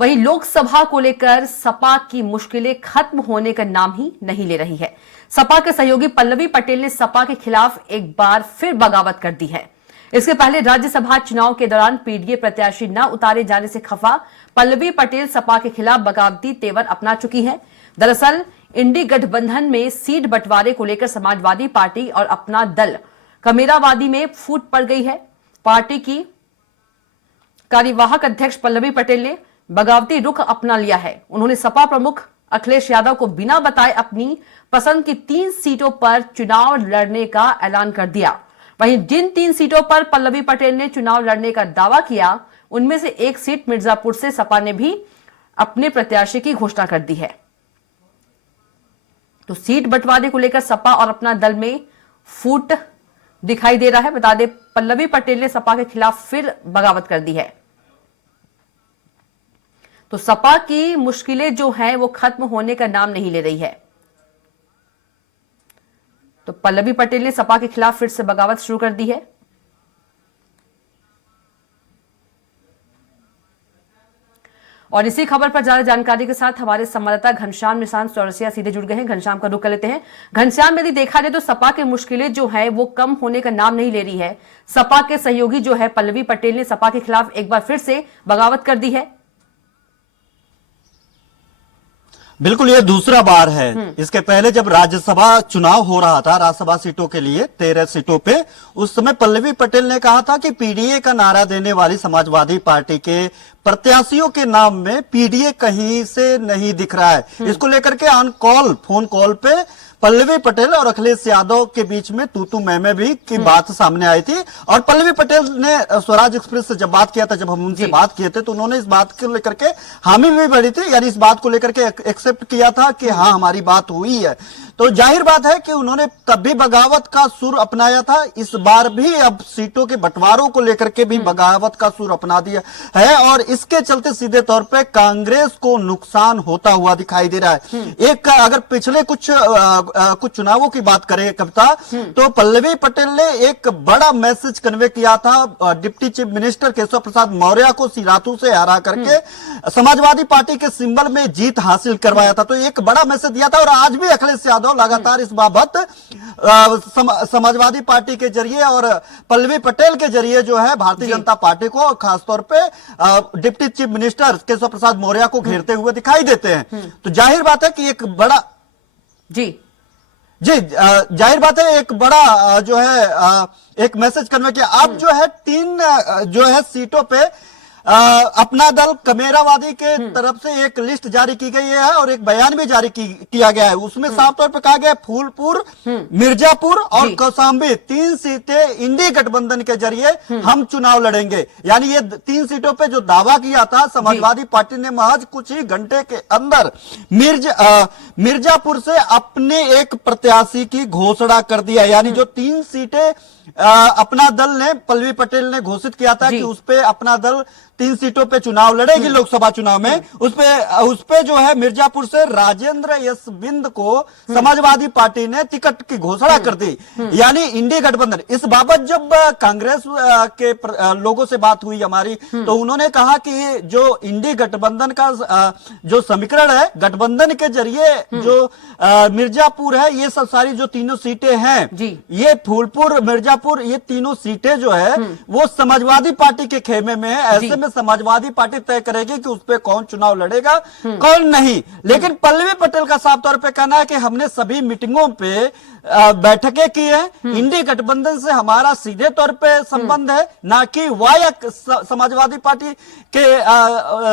वहीं लोकसभा को लेकर सपा की मुश्किलें खत्म होने का नाम ही नहीं ले रही है। सपा के सहयोगी पल्लवी पटेल ने सपा के खिलाफ एक बार फिर बगावत कर दी है। इसके पहले राज्यसभा चुनाव के दौरान पीडीए प्रत्याशी न उतारे जाने से खफा पल्लवी पटेल सपा के खिलाफ बगावती तेवर अपना चुकी हैं। दरअसल इंडी गठबंधन में सीट बंटवारे को लेकर समाजवादी पार्टी और अपना दल कमेरावादी में फूट पड़ गई है। पार्टी की कार्यवाहक अध्यक्ष पल्लवी पटेल ने बगावती रुख अपना लिया है। उन्होंने सपा प्रमुख अखिलेश यादव को बिना बताए अपनी पसंद की 3 सीटों पर चुनाव लड़ने का ऐलान कर दिया। वहीं जिन 3 सीटों पर पल्लवी पटेल ने चुनाव लड़ने का दावा किया, उनमें से एक सीट मिर्जापुर से सपा ने भी अपने प्रत्याशी की घोषणा कर दी है। तो सीट बंटवारे को लेकर सपा और अपना दल में फूट दिखाई दे रहा है। बता दें, पल्लवी पटेल ने सपा के खिलाफ फिर बगावत कर दी है। तो सपा की मुश्किलें जो हैं वो खत्म होने का नाम नहीं ले रही है। तो पल्लवी पटेल ने सपा के खिलाफ फिर से बगावत शुरू कर दी है। और इसी खबर पर ज्यादा जानकारी के साथ हमारे संवाददाता घनश्याम निशांत चौरसिया सीधे जुड़ गए हैं। घनश्याम का रुख कर लेते हैं। घनश्याम, यदि देखा जाए तो सपा की मुश्किलें जो है वो कम होने का नाम नहीं ले रही है। सपा के सहयोगी जो है पल्लवी पटेल ने सपा के खिलाफ एक बार फिर से बगावत कर दी है। बिल्कुल, ये दूसरा बार है। इसके पहले जब राज्यसभा चुनाव हो रहा था, राज्यसभा सीटों के लिए 13 सीटों पे, उस समय पल्लवी पटेल ने कहा था कि पीडीए का नारा देने वाली समाजवादी पार्टी के प्रत्याशियों के नाम में पीडीए कहीं से नहीं दिख रहा है। इसको लेकर के ऑन कॉल, फोन कॉल पे पल्लवी पटेल और अखिलेश यादव के बीच में तू मैं भी की बात सामने आई थी। और पल्लवी पटेल ने स्वराज एक्सप्रेस से जब बात किया था, जब हम उनसे बात किए थे, तो उन्होंने इस बात को लेकर के हामी भी भरी थी, यानी इस बात को लेकर के एक्सेप्ट किया था कि हाँ हमारी बात हुई है। तो जाहिर बात है कि उन्होंने तब भी बगावत का सुर अपनाया था, इस बार भी अब सीटों के बंटवारों को लेकर के भी बगावत का सुर अपना दिया है। और इसके चलते सीधे तौर पे कांग्रेस को नुकसान होता हुआ दिखाई दे रहा है। एक अगर पिछले कुछ चुनावों की बात करें कविता, तो पल्लवी पटेल ने एक बड़ा मैसेज कन्वे किया था deputy chief minister Keshav Prasad Maurya को सिराथू से हरा करके समाजवादी पार्टी के सिंबल में जीत हासिल करवाया था। तो एक बड़ा मैसेज दिया था। और आज भी अखिलेश यादव लगातार इस बाबत समाजवादी पार्टी के जरिए और पल्लवी पटेल के जरिए जो है भारतीय जनता पार्टी को, खासतौर पे deputy chief minister Keshav Prasad Maurya को घेरते हुए दिखाई देते हैं। तो जाहिर बात है कि एक बड़ा जाहिर बात है एक बड़ा जो है एक मैसेज कन्वे किया। अब जो है 3 जो है सीटों पे अपना दल कमेरावादी के तरफ से एक लिस्ट जारी की गई है और एक बयान भी जारी किया गया है। उसमें साफ तौर पे कहा गया फूलपुर, मिर्जापुर और कौशाम्बी 3 सीटें इंडी गठबंधन के जरिए हम चुनाव लड़ेंगे। यानी ये 3 सीटों पे जो दावा किया था समाजवादी पार्टी ने महज कुछ ही घंटे के अंदर मिर्जापुर से अपने एक प्रत्याशी की घोषणा कर दिया। यानी जो 3 सीटें अपना दल ने, पल्लवी पटेल ने घोषित किया था कि उस पे अपना दल 3 सीटों पे चुनाव लड़ेगी लोकसभा चुनाव में, उस पे जो है मिर्जापुर से राजेंद्र यश बिंद को समाजवादी पार्टी ने टिकट की घोषणा कर दी। यानी इंडी गठबंधन, इस बाबत जब कांग्रेस के लोगों से बात हुई हमारी, तो उन्होंने कहा कि जो इंडी गठबंधन का जो समीकरण है, गठबंधन के जरिए जो मिर्जापुर है, ये सब सारी जो तीनों सीटें हैं, ये फूलपुर, मिर्जापुर, ये तीनों सीटें जो है वो समाजवादी पार्टी के खेमे में है। ऐसे में समाजवादी पार्टी तय करेगी कि उस पे कौन चुनाव लड़ेगा, कौन नहीं। लेकिन पल्लवी पटेल का साफ तौर पे कहना है कि हमने सभी मीटिंगों पे बैठकें की है, इंडी गठबंधन से हमारा सीधे तौर पे संबंध है, ना कि वाया समाजवादी पार्टी के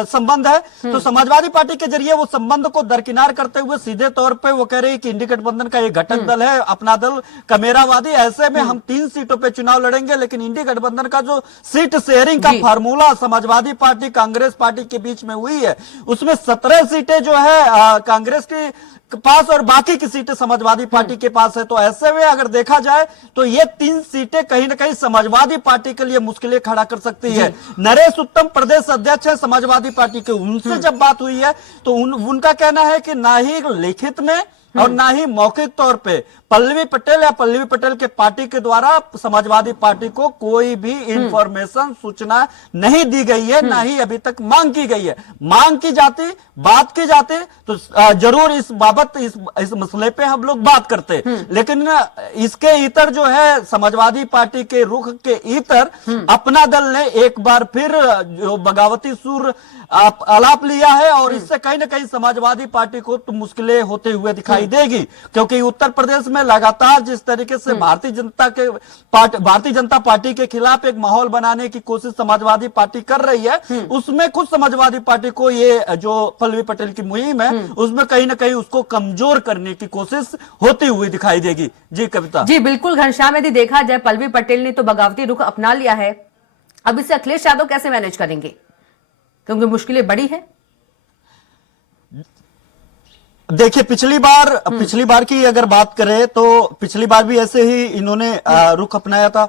संबंध है। तो समाजवादी पार्टी के जरिए वो संबंध को दरकिनार करते हुए सीधे तौर पे वो कह रही है कि इंडी गठबंधन का एक घटक दल है, अपना दल कमेरावादी, ऐसे में हम 3 सीटों पे चुनाव लड़ेंगे। लेकिन इंडी गठबंधन का जो सीट शेयरिंग का formula Samajwadi party Congress party के बीच में हुई है, उसमें 17 सीटें जो है कांग्रेस की पास और बाकी की सीटें समाजवादी पार्टी के पास है। तो ऐसे में अगर देखा जाए तो ये 3 सीटें कहीं ना कहीं समाजवादी पार्टी के लिए मुश्किलें खड़ा कर सकती है। नरेश उत्तम प्रदेश अध्यक्ष है समाजवादी पार्टी के, उनसे जब बात हुई है तो उनका कहना है कि ना ही लिखित में और ना ही मौखिक तौर पे पल्लवी पटेल या पल्लवी पटेल के पार्टी के द्वारा समाजवादी पार्टी को कोई भी इंफॉर्मेशन सूचना नहीं दी गई है, ना ही अभी तक मांग की गई है। मांग की जाती, बात की जाती तो जरूर इस बाबत इस मसले पे हम लोग बात करते, लेकिन इसके इतर जो है समाजवादी पार्टी के रुख के इतर अपना दल ने एक बार फिर जो बगावती सुर आलाप लिया है और इससे कहीं ना कहीं समाजवादी पार्टी को तो मुश्किलें होते हुए दिखाई देगी, क्योंकि उत्तर प्रदेश में लगातार जिस तरीके से भारतीय जनता पार्टी के खिलाफ एक माहौल बनाने की कोशिश समाजवादी पार्टी कर रही है, उसमें खुद समाजवादी पार्टी को ये जो पल्लवी पटेल की मुहिम है उसमें कहीं ना कहीं उसको कमजोर करने की कोशिश होती हुई दिखाई देगी। जी कविता। जी बिल्कुल घनश्याम, यदि देखा जाए पल्लवी पटेल ने तो बगावती रुख अपना लिया है, अब इसे अखिलेश यादव कैसे मैनेज करेंगे, क्योंकि मुश्किलें बड़ी है। देखिए पिछली बार की अगर बात करें तो पिछली बार भी ऐसे ही इन्होंने रुख अपनाया था,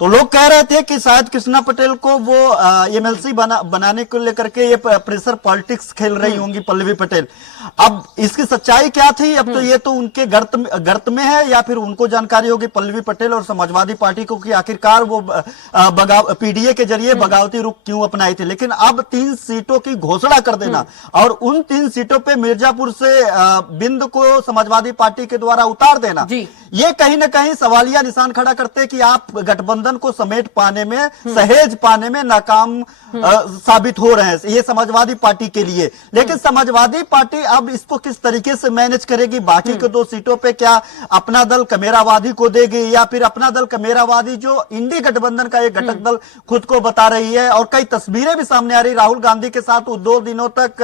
तो लोग कह रहे थे कि शायद कृष्णा पटेल को वो एमएलसी बनाने को लेकर के ये प्रेशर पॉलिटिक्स खेल रही होंगी पल्लवी पटेल। अब इसकी सच्चाई क्या थी, अब तो ये तो उनके गर्त में है, या फिर उनको जानकारी होगी पल्लवी पटेल और समाजवादी पार्टी को कि आखिरकार वो पीडीए के जरिए बगावती रुख क्यों अपनाई थी। लेकिन अब 3 सीटों की घोषणा कर देना और उन 3 सीटों पे मिर्जापुर से बिंद को समाजवादी पार्टी के द्वारा उतार देना, ये कहीं ना कहीं सवालिया निशान खड़ा करते कि आप गठबंधन को समेट पाने में, सहेज पाने में नाकाम साबित हो रहे हैं ये समाजवादी पार्टी के लिए। लेकिन समाजवादी पार्टी अब इसको किस तरीके से मैनेज करेगी, बाकी के 2 सीटों पे क्या अपना दल कमेरावादी को देगी, या फिर अपना दल कमेरावादी जो इंडी गठबंधन का एक घटक दल खुद को बता रही है, और कई तस्वीरें भी सामने आ रही। राहुल गांधी के साथ 2 दिनों तक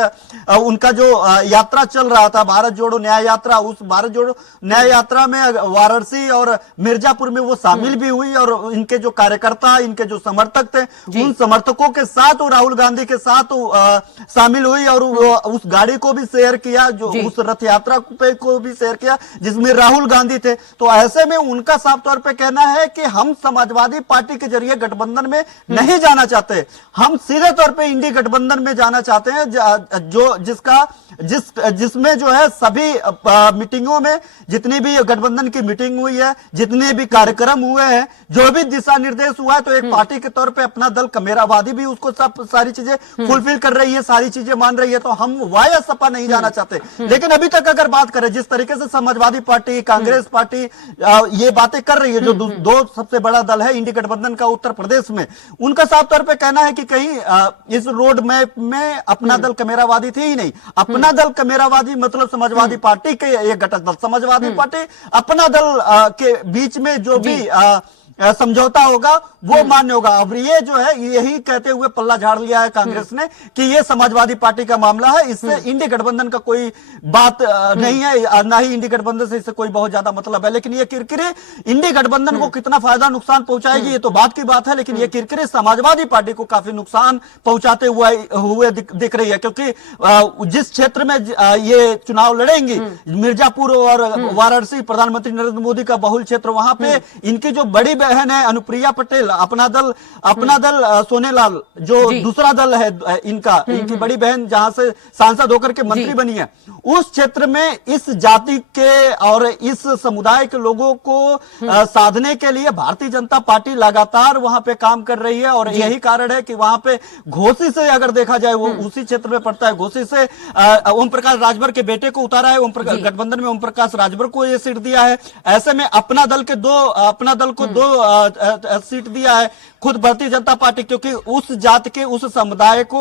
उनका जो यात्रा चल रहा था, भारत जोड़ो न्याय यात्रा, उस भारत जोड़ो न्याय यात्रा में वाराणसी और मिर्जापुर में वो शामिल भी हुई, और इनके जो कार्यकर्ता, इनके जो समर्थक थे, उन समर्थकों के साथ वो राहुल गांधी के साथ शामिल हुई और उस गाड़ी को भी शेयर किया, जो उस रथ यात्रा पे को भी शेयर किया जिसमें राहुल गांधी थे। तो ऐसे में उनका साफ तौर पे कहना है कि हम समाजवादी पार्टी के जरिए गठबंधन में नहीं जाना चाहते, हम सीधे तौर पे इंडी गठबंधन में जाना चाहते हैं, जो जिसमें जो है सभी मीटिंगों में जितनी भी गठबंधन की मीटिंग हुई है, जितने भी कार्यक्रम हुए हैं, जो भी दिशा निर्देश हुआ है, तो एक पार्टी के तौर पे अपना दल कमेरावादी भी उसको सब सारी चीजें फुलफिल कर रही है, सारी चीजें मान रही है, तो हम वाया सपा नहीं जाना चाहते। लेकिन अभी तक अगर बात करें जिस तरीके से समाजवादी पार्टी, कांग्रेस पार्टी ये बातें कर रही है, जो 2 सबसे बड़ा दल है इंडी गठबंधन का उत्तर प्रदेश में, उनका साफ तौर पे कहना है कि कहीं इस रोड मैप में अपना दल कमेरावादी थी ही नहीं। अपना दल कमेरावादी मतलब समाजवादी पार्टी के एक घटक दल, समाजवादी पार्टी अपना दल के बीच में जो भी समझौता होगा वो मान्य होगा। अब ये जो है यही कहते हुए पल्ला झाड़ लिया है कांग्रेस ने कि ये समाजवादी पार्टी का मामला है, इससे इंडी गठबंधन का कोई बात नहीं है, ना ही इंडी गठबंधन से इससे कोई बहुत ज्यादा मतलब है। लेकिन ये किरकिरे इंडी गठबंधन को कितना फायदा नुकसान पहुंचाएगी ये तो बात की बात है, लेकिन ये किरकिरे समाजवादी पार्टी को काफी नुकसान पहुंचाते हुए दिख रही है, क्योंकि जिस क्षेत्र में ये चुनाव लड़ेंगी, मिर्जापुर और वाराणसी, प्रधानमंत्री नरेंद्र मोदी का बहुल क्षेत्र, वहां पे इनकी जो बड़ी बहन है अनुप्रिया पटेल, अपना दल सोनेलाल जो दूसरा दल है इनकी बड़ी बहन जहां से सांसद होकर के मंत्री बनी है, उस क्षेत्र में इस जाति के और इस समुदाय के लोगों को साधने के लिए भारतीय जनता पार्टी लगातार वहां पे काम कर रही है। और यही कारण है कि वहां पे घोसी से अगर देखा जाए, वो उसी क्षेत्र में पड़ता है, घोसी से ओम प्रकाश राजभर के बेटे को उतारा है, गठबंधन में ओम प्रकाश राजभर को ये सीट दिया है। ऐसे में अपना दल को 2 सीट दिया है खुद भारतीय जनता पार्टी, क्योंकि उस जात के उस समुदाय को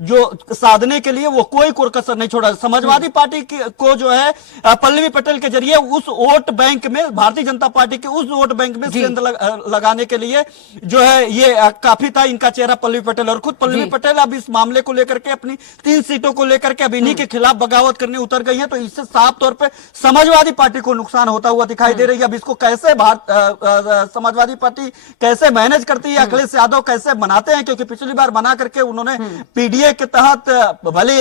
जो साधने के लिए वो कोई कसर नहीं छोड़ा। समाजवादी पार्टी को जो है पल्लवी पटेल के जरिए उस वोट बैंक में, भारतीय जनता पार्टी के उस वोट बैंक में सेंध लगाने के लिए जो है ये काफी था इनका चेहरा पल्लवी पटेल। और खुद पल्लवी पटेल अब इस मामले को लेकर के अपनी 3 सीटों को लेकर के अब इन्हीं के खिलाफ बगावत करने उतर गई है, तो इससे साफ तौर पर समाजवादी पार्टी को नुकसान होता हुआ दिखाई दे रही है। अब इसको कैसे समाजवादी पार्टी कैसे मैनेज करती है, अखिलेश यादव कैसे बनाते हैं, क्योंकि पिछली बार बना करके उन्होंने पीडीए के तहत, भले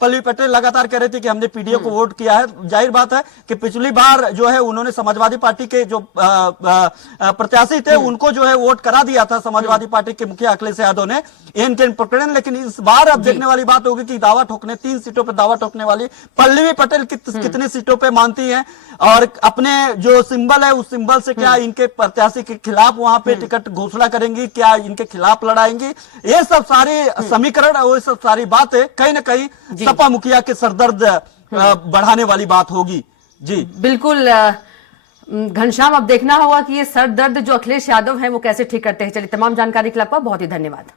पल्लवी पटेल लगातार कह रही थी कि हमने पीडीए को वोट किया है, जाहिर बात है कि पिछली बार जो है उन्होंने समाजवादी पार्टी के जो प्रत्याशी थे उनको जो है वोट करा दिया था समाजवादी पार्टी के मुखिया अखिलेश यादव ने एन के प्रकरण। लेकिन इस बार अब देखने वाली बात होगी कि दावा ठोकने 3 सीटों पर दावा ठोकने वाली पल्लवी पटेल कितनी सीटों पे मानती हैं, और अपने जो सिंबल है उस सिंबल से क्या इनके प्रत्याशी के खिलाफ वहां पे टिकट घोषणा करेंगी, क्या इनके खिलाफ लड़ाएंगी, ये सब सारे समीकरण और ये सब सारी बातें कहीं ना कहीं सपा मुखिया के सरदर्द बढ़ाने वाली बात होगी। जी बिल्कुल घनश्याम, अब देखना होगा कि ये सर दर्द जो अखिलेश यादव हैं वो कैसे ठीक करते हैं। चलिए, तमाम जानकारी के लिए आपका बहुत ही धन्यवाद।